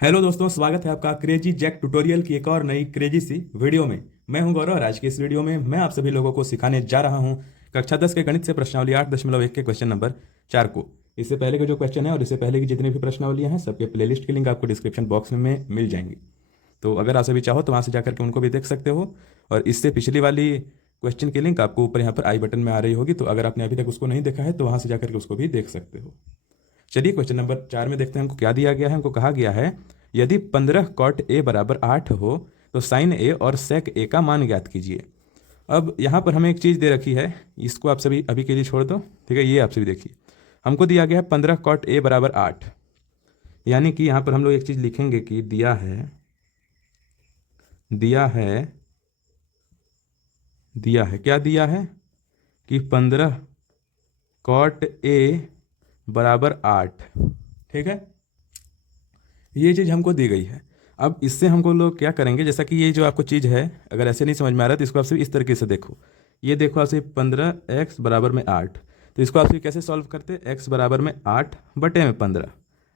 Hello दोस्तों, स्वागत है आपका क्रेजी जैक ट्यूटोरियल की एक और नई क्रेजी सी वीडियो में। मैं हूं गौरव और आज की इस वीडियो में मैं आप सभी लोगों को सिखाने जा रहा हूं कक्षा 10 के गणित से प्रश्नावली 8.1 के क्वेश्चन नंबर 4 को। इससे पहले के जो क्वेश्चन है और इससे पहले की जितनी भी प्रश्नावलियां हैं सबके प्लेलिस्ट की लिंक आपको डिस्क्रिप्शन बॉक्स में मिल जाएंगी। तो अगर आप सभी चाहो तो वहां से जाकर के उनको भी देख सकते हो। और इससे पिछली वाली क्वेश्चन की लिंक आपको ऊपर यहाँ पर आई बटन में आ रही होगी, तो अगर आपने अभी तक उसको नहीं देखा है तो वहां से जाकर के उसको भी देख सकते हो। चलिए क्वेश्चन नंबर 4 में देखते हैं हमको क्या दिया गया है। हमको कहा गया है यदि 15 कॉट ए बराबर 8 हो तो साइन ए और सेक ए का मान ज्ञात कीजिए। अब यहाँ पर हमें एक चीज़ दे रखी है, इसको आप सभी अभी के लिए छोड़ दो, ठीक है। ये आप सभी देखिए, हमको दिया गया है 15 कॉट ए बराबर 8, यानी कि यहाँ पर हम लोग एक चीज़ लिखेंगे कि दिया है क्या दिया है कि 15 कॉट ए बराबर 8, ठीक है। ये चीज़ हमको दी गई है। अब इससे हमको लोग क्या करेंगे, जैसा कि ये जो आपको चीज़ है अगर ऐसे नहीं समझ में आ रहा तो इसको आप सिर्फ इस तरीके से देखो। ये देखो आप सिर्फ 15x बराबर में 8, तो इसको आप सिर्फ कैसे सॉल्व करते, x बराबर में 8 बटे में 15,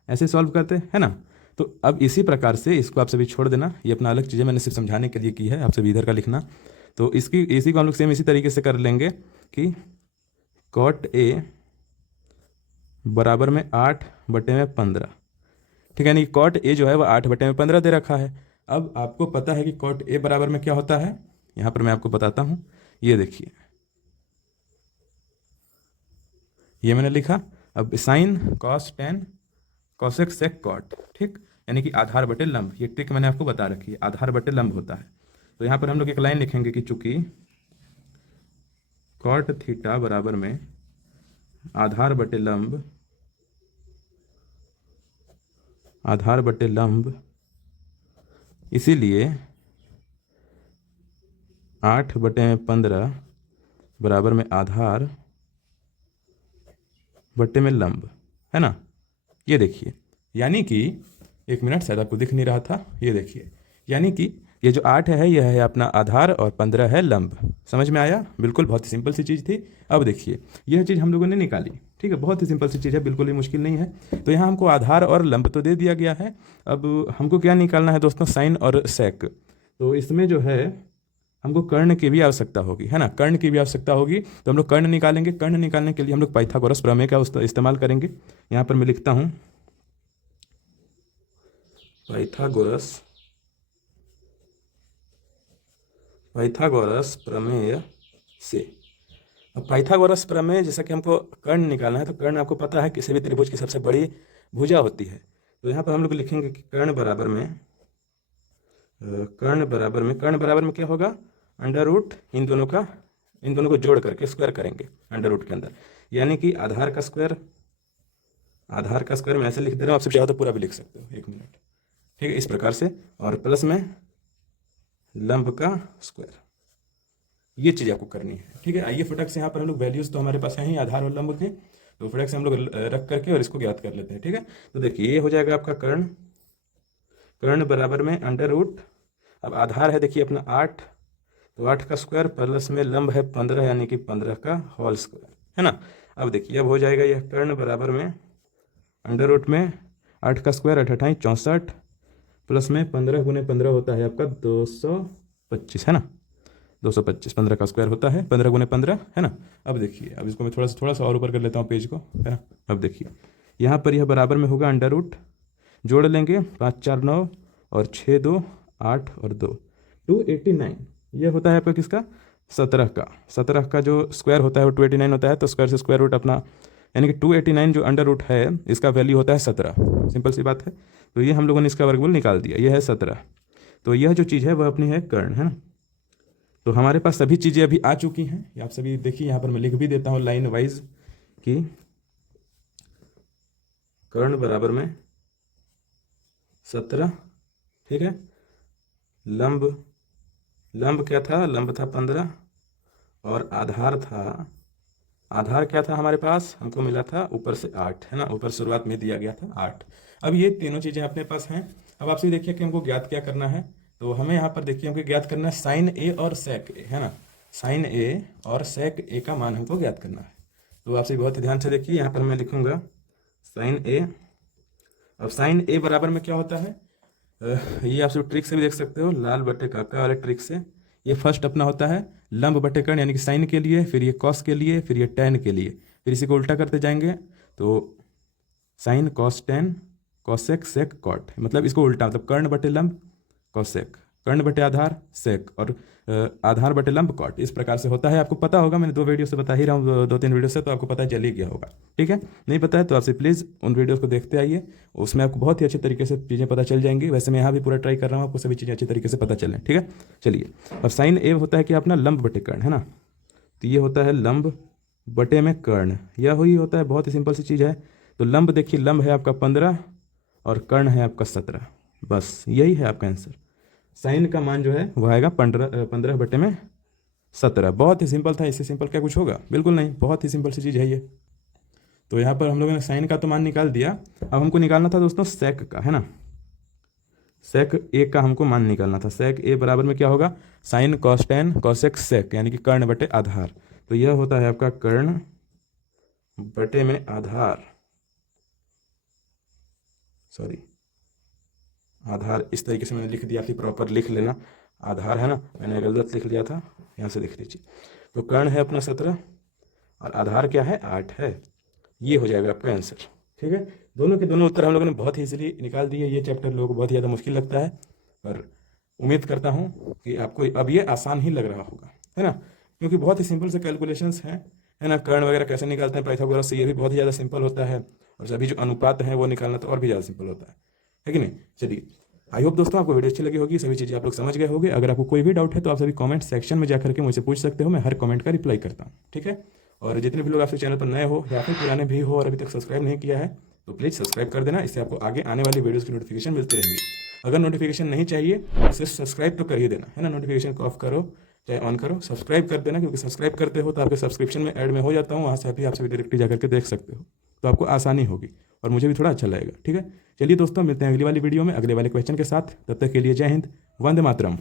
ऐसे सॉल्व करते हैं ना। तो अब इसी प्रकार से इसको आप सभी छोड़ देना, ये अपना अलग चीज़ें मैंने सिर्फ समझाने के लिए की है, आप सभी इधर का लिखना। तो इसी को हम लोग सेम इसी तरीके से कर लेंगे कि कॉट ए बराबर में 8 बटे में 15, ठीक है। यानी कॉट ए जो है वो 8 बटे में 15 दे रखा है। अब आपको पता है कि कॉट ए बराबर में क्या होता है, यहाँ पर मैं आपको बताता हूँ। ये देखिए, ये मैंने लिखा। अब sine cos tan cosec sec cot, ठीक, यानी कि आधार बटे लंब। ये ट्रिक मैंने आपको बता रखी है, आधार बटे लंब होता है। तो यहाँ पर हम लोग एक लाइन लिखेंगे कि चूंकि कॉट थीटा बराबर में आधार बटे लंब, इसीलिए 8 बटे में 15 बराबर में आधार बटे में लंब, है ना। ये देखिए, यानी कि एक मिनट, शायद आपको दिख नहीं रहा था, ये देखिए, यानी कि ये जो 8 है यह है अपना आधार और 15 है लंब। समझ में आया? बिल्कुल बहुत ही सिंपल सी चीज़ थी। अब देखिए, यह चीज़ हम लोगों ने निकाली, ठीक है, बहुत ही सिंपल सी चीज़ है, बिल्कुल ही मुश्किल नहीं है। तो यहाँ हमको आधार और लंब तो दे दिया गया है। अब हमको क्या निकालना है दोस्तों, साइन और सेक। तो इसमें जो है हमको कर्ण की भी आवश्यकता होगी, है ना, कर्ण की भी आवश्यकता होगी। तो हम लोग कर्ण निकालेंगे। कर्ण निकालने के लिए हम लोग पाइथागोरस प्रमेय का इस्तेमाल करेंगे। यहाँ पर मैं लिखता हूँ पाइथागोरस प्रमेय से। अब पाइथागोरस प्रमेय, जैसा कि हमको कर्ण निकालना है, तो कर्ण आपको पता है किसी भी त्रिभुज की सबसे बड़ी भुजा होती है। तो यहाँ पर हम लोग लिखेंगे कि कर्ण बराबर में क्या होगा, अंडर रूट इन दोनों को जोड़ करके स्क्वायर करेंगे अंडर रूट के अंदर, यानी कि आधार का स्क्वायर मैं ऐसे लिख दे रहा हूँ, आप सब चाहो तो पूरा भी लिख सकते हो, एक मिनट, ठीक है, इस प्रकार से, और प्लस में लंब का स्क्वायर। ये चीज़ आपको करनी है, ठीक है। आइए फटक से यहाँ पर हम लोग वैल्यूज तो हमारे पास हैं ही आधार और लंब के, तो फटक से हम लोग रख करके और इसको ज्ञात कर लेते हैं, ठीक है। तो देखिए, ये हो जाएगा आपका कर्ण बराबर में अंडर रूट, अब आधार है देखिए अपना 8, तो 8 का स्क्वायर प्लस में लंब है 15, यानी कि 15 का होल स्क्वायर, है ना। अब देखिए, अब हो जाएगा यह कर्ण बराबर में अंडर रूट में 8 का स्क्वायर 8 8 64 प्लस में 15 गुने 15 होता है आपका 225, है ना, 225, 15 का स्क्वायर होता है 15 गुने 15, है ना। अब देखिए, अब इसको मैं थोड़ा सा और ऊपर कर लेता हूँ पेज को, है ना। अब देखिए, यहाँ पर यह बराबर में होगा अंडर रूट, जोड़ लेंगे 5 4 9 और 6 2 8 और 2 289। ये होता है आपका किसका, 17 का जो स्क्वायर होता है वो 289 होता है। तो स्क्वायर से स्क्वायर रूट अपना, यानी कि 289 जो अंडर रूट है इसका वैल्यू होता है 17, सिंपल सी बात है। तो ये हम लोगों ने इसका वर्गमूल निकाल दिया, ये है 17। तो यह जो चीज़ है वह अपनी है कर्ण, है ना। तो हमारे पास सभी चीज़ें अभी आ चुकी हैं, ये आप सभी देखिए, यहाँ पर मैं लिख भी देता हूँ लाइन वाइज कि कर्ण बराबर में 17, ठीक है। लंब क्या था, लंब था 15, और आधार क्या था हमारे पास, हमको मिला था ऊपर से 8, है ना, ऊपर शुरुआत में दिया गया था 8। अब ये तीनों चीज़ें अपने पास हैं। अब आपसे देखिए कि हमको ज्ञात क्या करना है। तो हमें यहाँ पर देखिए हमको ज्ञात करना है साइन ए और सेक ए, है ना, साइन ए और सेक ए का मान हमको ज्ञात करना है। तो आपसे बहुत ध्यान से देखिए, यहाँ पर मैं लिखूंगा साइन ए। अब साइन ए बराबर में क्या होता है, ये आप सब ट्रिक से भी देख सकते हो, लाल बटे काका वाले ट्रिक से। ये फर्स्ट अपना होता है लंब बटे कर्ण, यानी कि साइन के लिए, फिर ये कॉस के लिए, फिर ये टैन के लिए, फिर इसी को उल्टा करते जाएंगे तो sine cos tan cosec sec cot, मतलब इसको उल्टा, मतलब कर्ण बटे लंब कॉसेक, कर्ण बटे आधार सेक, और आधार बटे लंब कॉट। इस प्रकार से होता है। आपको पता होगा, मैंने 2 वीडियो से बता ही रहा हूँ, 2-3 वीडियो से, तो आपको पता चल ही गया होगा। ठीक है, नहीं पता है तो आपसे प्लीज़ उन वीडियोस को देखते आइए, उसमें आपको बहुत ही अच्छे तरीके से चीज़ें पता चल जाएंगी। वैसे मैं यहाँ भी पूरा ट्राई कर रहा हूँ आपको सभी चीज़ें अच्छी तरीके से पता चलें। ठीक है, चलिए। और साइन ए होता है कि अपना लंब बटे कर्ण, है ना, तो ये होता है लंब बटे में कर्ण, यह हुई होता है, बहुत ही सिंपल सी चीज़ है। तो लंब देखिए, लंब है आपका 15 और कर्ण है आपका 17, बस यही है आपका आंसर। साइन का मान जो है वो आएगा 15 बटे में 17। बहुत ही सिंपल था, इससे सिंपल क्या कुछ होगा? बिल्कुल नहीं, बहुत ही सिंपल सी चीज़ है ये। तो यहाँ पर हम लोगों ने साइन का तो मान निकाल दिया, अब हमको निकालना था दोस्तों सेक का, है ना। सेक ए का हमको मान निकालना था। सेक ए बराबर में क्या होगा? Sine cos tan cosec sec, यानी कि कर्ण बटे आधार। तो यह होता है आपका कर्ण बटे में आधार, सॉरी आधार, इस तरीके से मैंने लिख दिया कि प्रॉपर लिख लेना, आधार है ना, मैंने गलत लिख लिया था, यहाँ से लिख लीजिए। तो कर्ण है अपना 17 और आधार क्या है? 8 है। ये हो जाएगा आपका आंसर। ठीक है, दोनों के दोनों उत्तर हम लोगों ने बहुत ही इजीली निकाल दिए। ये चैप्टर लोगों को बहुत ही ज़्यादा मुश्किल लगता है, पर उम्मीद करता हूँ कि आपको अब ये आसान ही लग रहा होगा, है ना, क्योंकि बहुत ही सिंपल से कैलकुलेशंस हैं, है ना। कर्ण वगैरह कैसे निकालते हैं पाइथागोरस से, ये भी बहुत ही ज़्यादा सिंपल होता है, और सभी जो अनुपात हैं वो निकालना तो और भी ज़्यादा सिंपल होता है कि नहीं। चलिए, आई होप दोस्तों आपको वीडियो अच्छी लगी होगी, सभी चीज़ें आप लोग समझ गए होंगे। अगर आपको कोई भी डाउट है तो आप सभी कमेंट सेक्शन में जाकर के मुझसे पूछ सकते हो, मैं हर कमेंट का रिप्लाई करता हूँ। ठीक है, और जितने भी लोग आपसे चैनल पर नए हो या फिर पुराने भी हो और अभी तक सब्सक्राइब नहीं किया है तो प्लीज़ सब्सक्राइब कर देना, इससे आपको आगे आने वाली वीडियोज़ की नोटिफिकेशन मिलती रहेंगी। अगर नोटिफिकेशन नहीं चाहिए तो सिर्फ सब्सक्राइब तो कर ही देना, है ना। नोटिफिकेशन को ऑफ करो चाहे ऑन करो, सब्सक्राइब कर देना, क्योंकि सब्सक्राइब करते हो तो आपके सब्सक्रिप्शन में ऐड में हो जाता हूँ, वहाँ से अभी आप सभी डायरेक्टली जाकर के देख सकते हो, तो आपको आसानी होगी और मुझे भी थोड़ा अच्छा लगेगा। ठीक है, चलिए दोस्तों, मिलते हैं अगली वाली वीडियो में अगले वाले क्वेश्चन के साथ। तब तक के लिए जय हिंद, वंदे मातरम।